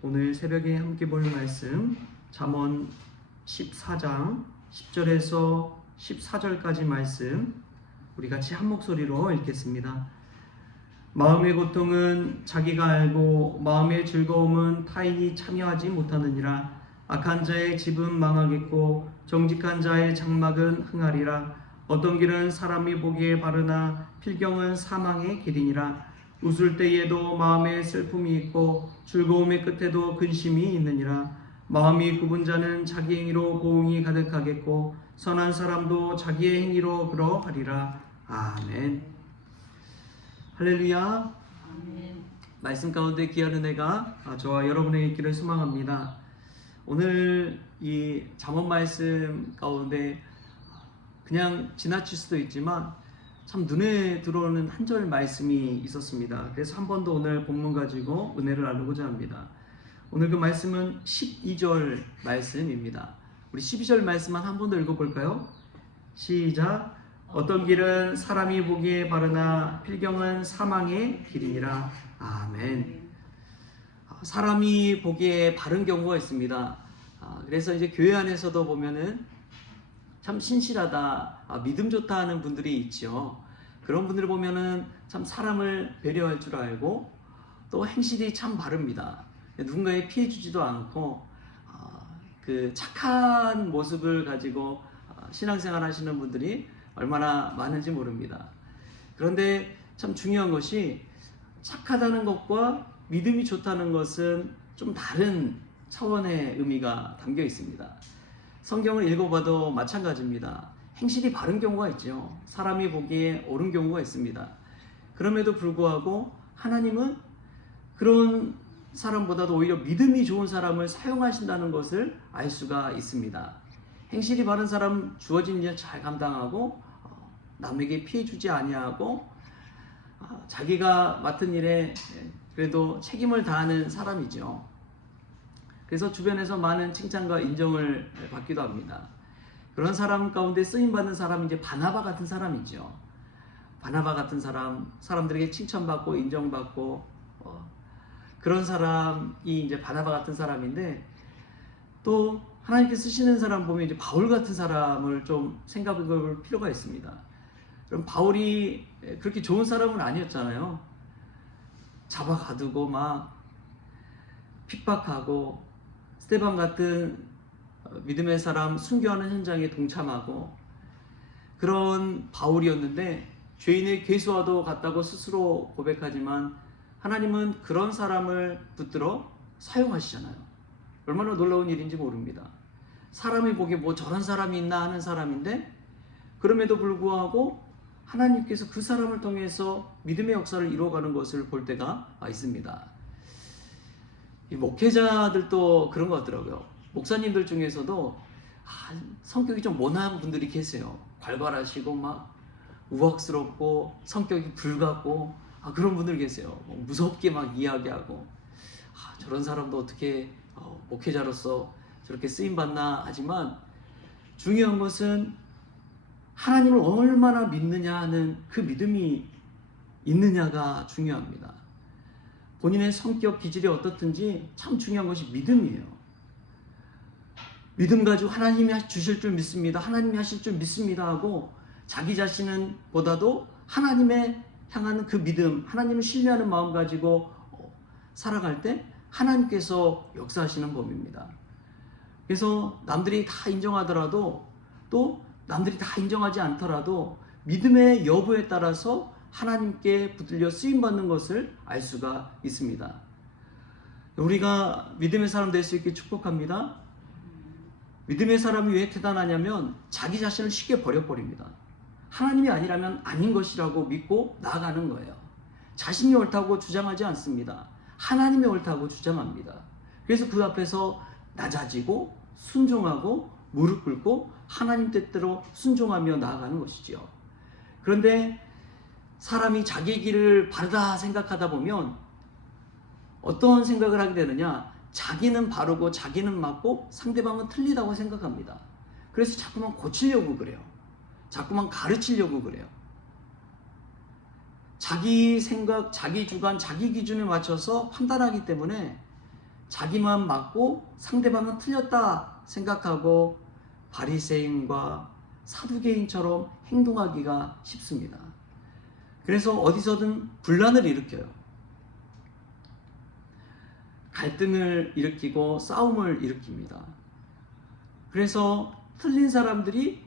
오늘 새벽에 함께 볼 말씀 잠언 14장 10절에서 14절까지 말씀 우리 같이 한 목소리로 읽겠습니다. 마음의 고통은 자기가 알고 마음의 즐거움은 타인이 참여하지 못하느니라. 악한 자의 집은 망하겠고 정직한 자의 장막은 흥하리라. 어떤 길은 사람이 보기에 바르나 필경은 사망의 길이니라. 웃을 때에도 마음에 슬픔이 있고 즐거움의 끝에도 근심이 있느니라. 마음이 굽은 자는 자기 행위로 고응이 가득하겠고 선한 사람도 자기의 행위로 그러하리라. 아멘. 할렐루야. 아멘. 말씀 가운데 귀한 은혜가 저와 여러분에게 있기를 소망합니다. 오늘 이 잠언 말씀 가운데 그냥 지나칠 수도 있지만 참 눈에 들어오는 한 절 말씀이 있었습니다. 그래서 한 번 더 오늘 본문 가지고 은혜를 나누고자 합니다. 오늘 그 말씀은 12절 말씀입니다. 우리 12절 말씀만 한 번 더 읽어볼까요? 시작. 어떤 길은 사람이 보기에 바르나 필경은 사망의 길이니라. 아멘. 사람이 보기에 바른 경우가 있습니다. 그래서 이제 교회 안에서도 보면은 참 신실하다, 믿음 좋다 하는 분들이 있죠. 그런 분들을 보면은 참 사람을 배려할 줄 알고 또 행실이 참 바릅니다. 누군가에 피해 주지도 않고 그 착한 모습을 가지고 신앙생활 하시는 분들이 얼마나 많은지 모릅니다. 그런데 참 중요한 것이 착하다는 것과 믿음이 좋다는 것은 좀 다른 차원의 의미가 담겨 있습니다. 성경을 읽어봐도 마찬가지입니다. 행실이 바른 경우가 있죠. 사람이 보기에 옳은 경우가 있습니다. 그럼에도 불구하고 하나님은 그런 사람보다도 오히려 믿음이 좋은 사람을 사용하신다는 것을 알 수가 있습니다. 행실이 바른 사람 주어진 일 잘 감당하고 남에게 피해 주지 아니하고 자기가 맡은 일에 그래도 책임을 다하는 사람이죠. 그래서 주변에서 많은 칭찬과 인정을 받기도 합니다. 그런 사람 가운데 쓰임받는 사람이 이제 바나바 같은 사람이죠. 바나바 같은 사람, 사람들에게 칭찬받고 인정받고 그런 사람이 이제 바나바 같은 사람인데, 또 하나님께 쓰시는 사람 보면 이제 바울 같은 사람을 좀 생각해 볼 필요가 있습니다. 그럼 바울이 그렇게 좋은 사람은 아니었잖아요. 잡아가두고 막 핍박하고 스데반 같은 믿음의 사람 순교하는 현장에 동참하고 그런 바울이었는데 죄인의 괴수와도 같다고 스스로 고백하지만 하나님은 그런 사람을 붙들어 사용하시잖아요. 얼마나 놀라운 일인지 모릅니다. 사람이 보기에 뭐 저런 사람이 있나 하는 사람인데 그럼에도 불구하고 하나님께서 그 사람을 통해서 믿음의 역사를 이루어가는 것을 볼 때가 있습니다. 이 목회자들도 그런 것 같더라고요. 목사님들 중에서도 성격이 좀 모난 분들이 계세요. 괄괄하시고 막 우악스럽고 성격이 불같고 그런 분들 계세요. 무섭게 막 이야기하고 저런 사람도 어떻게 목회자로서 저렇게 쓰임받나 하지만 중요한 것은 하나님을 얼마나 믿느냐 하는 그 믿음이 있느냐가 중요합니다. 본인의 성격 기질이 어떻든지 참 중요한 것이 믿음이에요. 믿음 가지고 하나님이 주실 줄 믿습니다. 하나님이 하실 줄 믿습니다 하고 자기 자신은 보다도 하나님의 향하는 그 믿음, 하나님을 신뢰하는 마음 가지고 살아갈 때 하나님께서 역사하시는 법입니다. 그래서 남들이 다 인정하더라도 또 남들이 다 인정하지 않더라도 믿음의 여부에 따라서 하나님께 붙들려 쓰임받는 것을 알 수가 있습니다. 우리가 믿음의 사람 될 수 있게 축복합니다. 믿음의 사람이 왜 대단하냐면 자기 자신을 쉽게 버려버립니다. 하나님이 아니라면 아닌 것이라고 믿고 나아가는 거예요. 자신이 옳다고 주장하지 않습니다. 하나님이 옳다고 주장합니다. 그래서 그 앞에서 낮아지고 순종하고 무릎 꿇고 하나님 뜻대로 순종하며 나아가는 것이지요. 그런데 사람이 자기 길을 바르다 생각하다 보면 어떤 생각을 하게 되느냐, 자기는 바르고 자기는 맞고 상대방은 틀리다고 생각합니다. 그래서 자꾸만 고치려고 그래요. 자꾸만 가르치려고 그래요. 자기 생각, 자기 주관, 자기 기준에 맞춰서 판단하기 때문에 자기만 맞고 상대방은 틀렸다 생각하고 바리새인과 사두개인처럼 행동하기가 쉽습니다. 그래서 어디서든 분란을 일으켜요. 갈등을 일으키고 싸움을 일으킵니다. 그래서 틀린 사람들이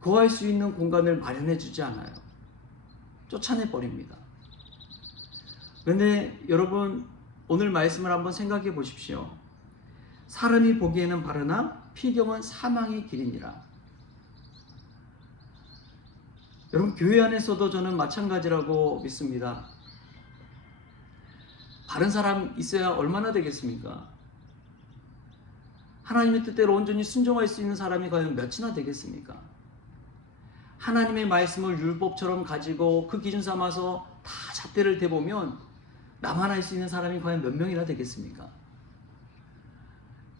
거할 수 있는 공간을 마련해 주지 않아요. 쫓아내 버립니다. 그런데 여러분, 오늘 말씀을 한번 생각해 보십시오. 사람이 보기에는 바르나 필경은 사망의 길이니라. 여러분, 교회 안에서도 저는 마찬가지라고 믿습니다. 바른 사람 있어야 얼마나 되겠습니까? 하나님의 뜻대로 온전히 순종할 수 있는 사람이 과연 몇이나 되겠습니까? 하나님의 말씀을 율법처럼 가지고 그 기준 삼아서 다 잣대를 대보면 나만 할 수 있는 사람이 과연 몇 명이나 되겠습니까?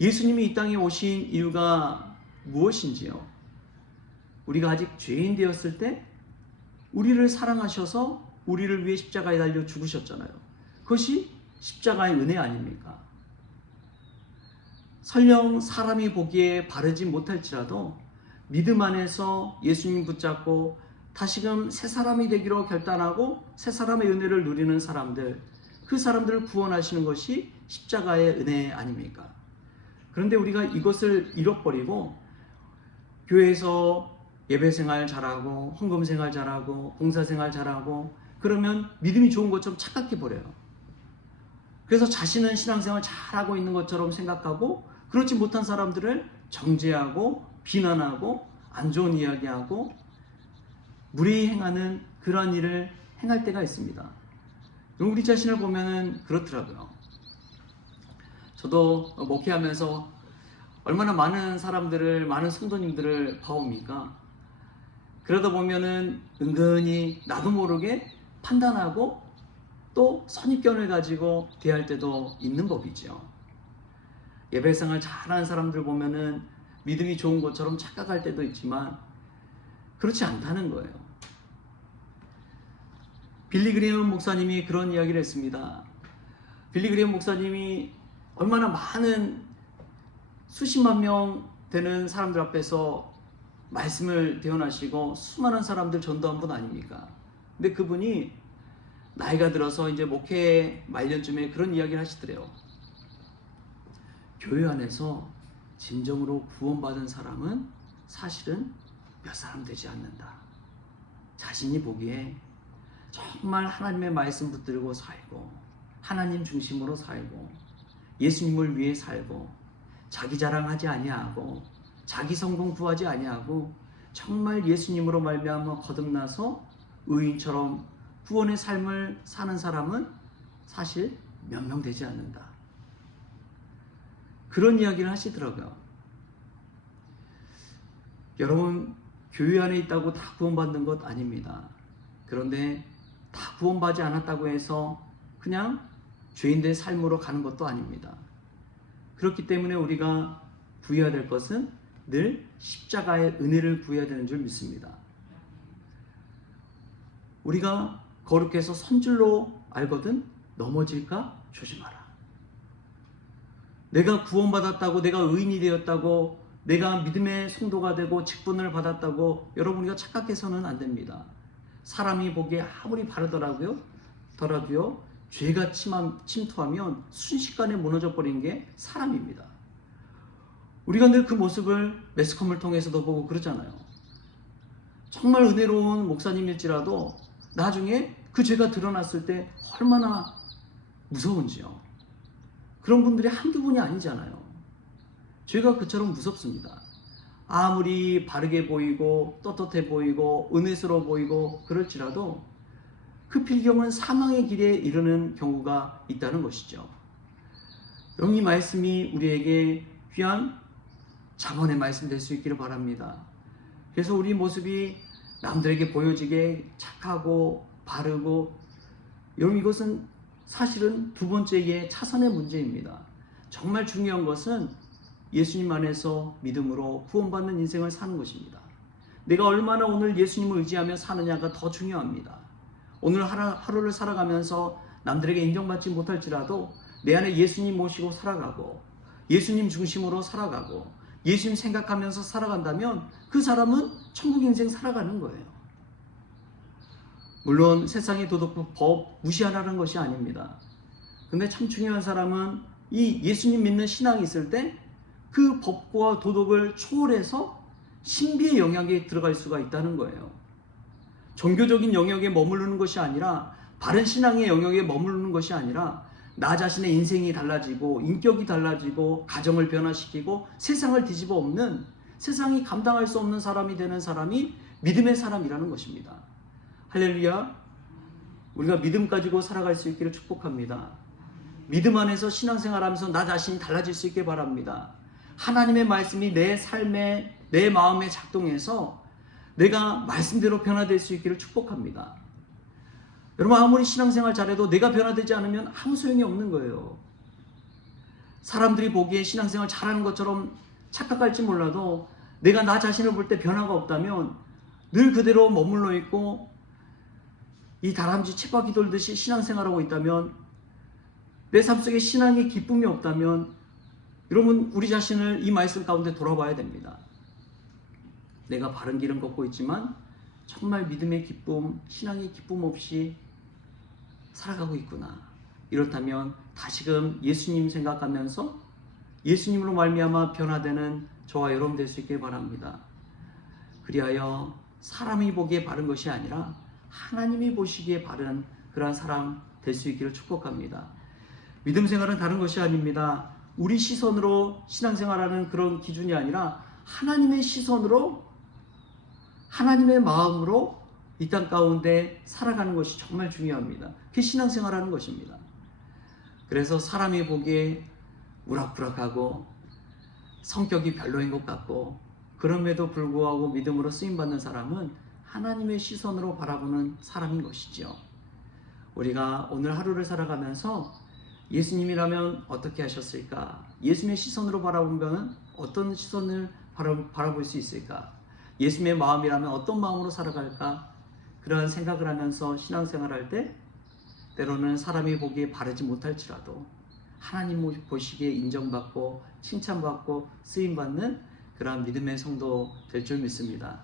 예수님이 이 땅에 오신 이유가 무엇인지요? 우리가 아직 죄인 되었을 때 우리를 사랑하셔서 우리를 위해 십자가에 달려 죽으셨잖아요. 그것이 십자가의 은혜 아닙니까? 설령 사람이 보기에 바르지 못할지라도 믿음 안에서 예수님 붙잡고 다시금 새 사람이 되기로 결단하고 새 사람의 은혜를 누리는 사람들, 그 사람들을 구원하시는 것이 십자가의 은혜 아닙니까? 그런데 우리가 이것을 잃어버리고 교회에서 예배생활 잘하고 헌금생활 잘하고 봉사생활 잘하고 그러면 믿음이 좋은 것처럼 착각해 버려요. 그래서 자신은 신앙생활 잘하고 있는 것처럼 생각하고 그렇지 못한 사람들을 정죄하고 비난하고 안 좋은 이야기하고 무례히 행하는 그러한 일을 행할 때가 있습니다. 우리 자신을 보면은 그렇더라고요. 저도 목회하면서 얼마나 많은 사람들을, 많은 성도님들을 봐옵니까? 그러다 보면은 은근히 나도 모르게 판단하고 또 선입견을 가지고 대할 때도 있는 법이죠. 예배생활 잘하는 사람들 보면은 믿음이 좋은 것처럼 착각할 때도 있지만 그렇지 않다는 거예요. 빌리 그레이엄 목사님이 그런 이야기를 했습니다. 빌리 그레이엄 목사님이 얼마나 많은 수십만 명 되는 사람들 앞에서 말씀을 대언하시고 수많은 사람들 전도한 분 아닙니까? 근데 그분이 나이가 들어서 이제 목회 말년쯤에 그런 이야기를 하시더래요. 교회 안에서 진정으로 구원받은 사람은 사실은 몇 사람 되지 않는다. 자신이 보기에 정말 하나님의 말씀 붙들고 살고 하나님 중심으로 살고 예수님을 위해 살고 자기 자랑하지 아니하고 자기 성공 구하지 아니하고 정말 예수님으로 말미암아 거듭나서 의인처럼 구원의 삶을 사는 사람은 사실 몇 명 되지 않는다. 그런 이야기를 하시더라고요. 여러분, 교회 안에 있다고 다 구원받는 것 아닙니다. 그런데 다 구원받지 않았다고 해서 그냥 죄인들의 삶으로 가는 것도 아닙니다. 그렇기 때문에 우리가 구해야 될 것은 늘 십자가의 은혜를 구해야 되는 줄 믿습니다. 우리가 거룩해서 선줄로 알거든 넘어질까 조심하라. 내가 구원받았다고, 내가 의인이 되었다고, 내가 믿음의 성도가 되고 직분을 받았다고 여러분이가 착각해서는 안 됩니다. 사람이 보기에 아무리 바르더라도요 죄가 침투하면 순식간에 무너져 버린 게 사람입니다. 우리가 늘 그 모습을 매스컴을 통해서도 보고 그러잖아요. 정말 은혜로운 목사님일지라도 나중에 그 죄가 드러났을 때 얼마나 무서운지요. 그런 분들이 한두 분이 아니잖아요. 죄가 그처럼 무섭습니다. 아무리 바르게 보이고 떳떳해 보이고 은혜스러워 보이고 그럴지라도 그 필경은 사망의 길에 이르는 경우가 있다는 것이죠. 이 말씀이 우리에게 귀한 자문의 말씀 될 수 있기를 바랍니다. 그래서 우리 모습이 남들에게 보여지게 착하고 바르고, 여러분 이것은 사실은 두 번째의 차선의 문제입니다. 정말 중요한 것은 예수님 안에서 믿음으로 구원받는 인생을 사는 것입니다. 내가 얼마나 오늘 예수님을 의지하며 사느냐가 더 중요합니다. 오늘 하루를 살아가면서 남들에게 인정받지 못할지라도 내 안에 예수님 모시고 살아가고 예수님 중심으로 살아가고 예수님 생각하면서 살아간다면 그 사람은 천국 인생 살아가는 거예요. 물론 세상의 도덕 법 무시하라는 것이 아닙니다. 근데 참 중요한 사람은 이 예수님 믿는 신앙이 있을 때 그 법과 도덕을 초월해서 신비의 영역에 들어갈 수가 있다는 거예요. 종교적인 영역에 머무르는 것이 아니라 바른 신앙의 영역에 머무르는 것이 아니라 나 자신의 인생이 달라지고 인격이 달라지고 가정을 변화시키고 세상을 뒤집어 엎는 세상이 감당할 수 없는 사람이 되는 사람이 믿음의 사람이라는 것입니다. 할렐루야. 우리가 믿음 가지고 살아갈 수 있기를 축복합니다. 믿음 안에서 신앙생활하면서 나 자신이 달라질 수 있게 바랍니다. 하나님의 말씀이 내 삶에 내 마음에 작동해서 내가 말씀대로 변화될 수 있기를 축복합니다. 여러분 아무리 신앙생활 잘해도 내가 변화되지 않으면 아무 소용이 없는 거예요. 사람들이 보기에 신앙생활 잘하는 것처럼 착각할지 몰라도 내가 나 자신을 볼 때 변화가 없다면 늘 그대로 머물러 있고 이 다람쥐 쳇바퀴 돌듯이 신앙생활하고 있다면 내 삶 속에 신앙의 기쁨이 없다면 여러분 우리 자신을 이 말씀 가운데 돌아봐야 됩니다. 내가 바른 길은 걷고 있지만 정말 믿음의 기쁨, 신앙의 기쁨 없이 살아가고 있구나. 이렇다면 다시금 예수님 생각하면서 예수님으로 말미암아 변화되는 저와 여러분 될 수 있길 바랍니다. 그리하여 사람이 보기에 바른 것이 아니라 하나님이 보시기에 바른 그러한 사람 될 수 있기를 축복합니다. 믿음 생활은 다른 것이 아닙니다. 우리 시선으로 신앙생활하는 그런 기준이 아니라 하나님의 시선으로 하나님의 마음으로 이 땅 가운데 살아가는 것이 정말 중요합니다. 그게 신앙생활하는 것입니다. 그래서 사람이 보기에 우락부락하고 성격이 별로인 것 같고 그럼에도 불구하고 믿음으로 쓰임받는 사람은 하나님의 시선으로 바라보는 사람인 것이죠. 우리가 오늘 하루를 살아가면서 예수님이라면 어떻게 하셨을까? 예수님의 시선으로 바라보면 어떤 시선을 바라볼 수 있을까? 예수님의 마음이라면 어떤 마음으로 살아갈까? 그런 생각을 하면서 신앙생활할 때 때로는 사람이 보기에 바르지 못할지라도 하나님 보시기에 인정받고 칭찬받고 쓰임받는 그런 믿음의 성도 될 줄 믿습니다.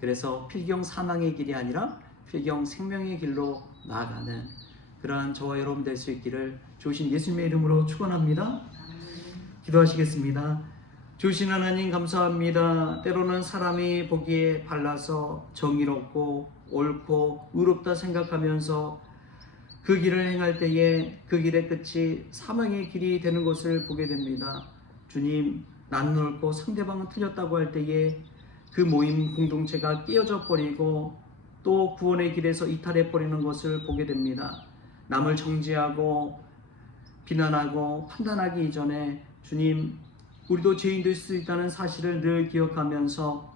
그래서 필경 사망의 길이 아니라 필경 생명의 길로 나아가는 그러한 저와 여러분 될 수 있기를 주신 예수님의 이름으로 축원합니다. 기도하시겠습니다. 주신 하나님 감사합니다. 때로는 사람이 보기에 발라서 정의롭고 옳고 의롭다 생각하면서 그 길을 행할 때에 그 길의 끝이 사망의 길이 되는 것을 보게 됩니다. 주님, 나는 옳고 상대방은 틀렸다고 할 때에 그 모임 공동체가 깨어져 버리고 또 구원의 길에서 이탈해 버리는 것을 보게 됩니다. 남을 정죄하고 비난하고 판단하기 이전에 주님, 우리도 죄인 될 수 있다는 사실을 늘 기억하면서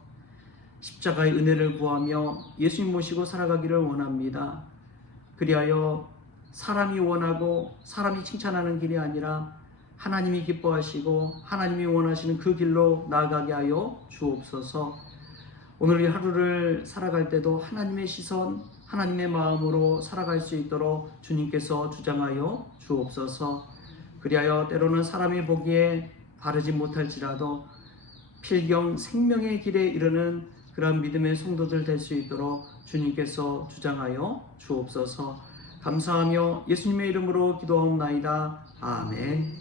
십자가의 은혜를 구하며 예수님 모시고 살아가기를 원합니다. 그리하여 사람이 원하고 사람이 칭찬하는 길이 아니라 하나님이 기뻐하시고 하나님이 원하시는 그 길로 나아가게 하여 주옵소서. 오늘 이 하루를 살아갈 때도 하나님의 시선, 하나님의 마음으로 살아갈 수 있도록 주님께서 주장하여 주옵소서. 그리하여 때로는 사람이 보기에 바르지 못할지라도 필경 생명의 길에 이르는 그런 믿음의 성도들 될 수 있도록 주님께서 주장하여 주옵소서. 감사하며 예수님의 이름으로 기도하옵나이다. 아멘.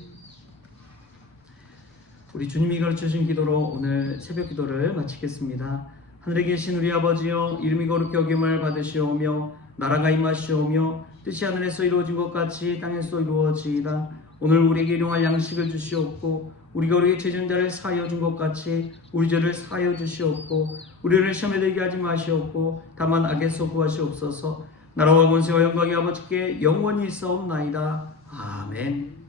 우리 주님이 가르쳐주신 기도로 오늘 새벽 기도를 마치겠습니다. 하늘에 계신 우리 아버지여, 이름이 거룩히 여김을 받으시오며 나라가 임하시오며 뜻이 하늘에서 이루어진 것 같이 땅에서 이루어지이다. 오늘 우리에게 일용할 양식을 주시옵고 우리가 우리의 죄전자를 사하여 준 것 같이 우리 죄를 사하여 주시옵고 우리를 시험에 들게 하지 마시옵고 다만 악에서 구하시옵소서. 나라와 권세와 영광이 아버지께 영원히 있사옵나이다. 아멘.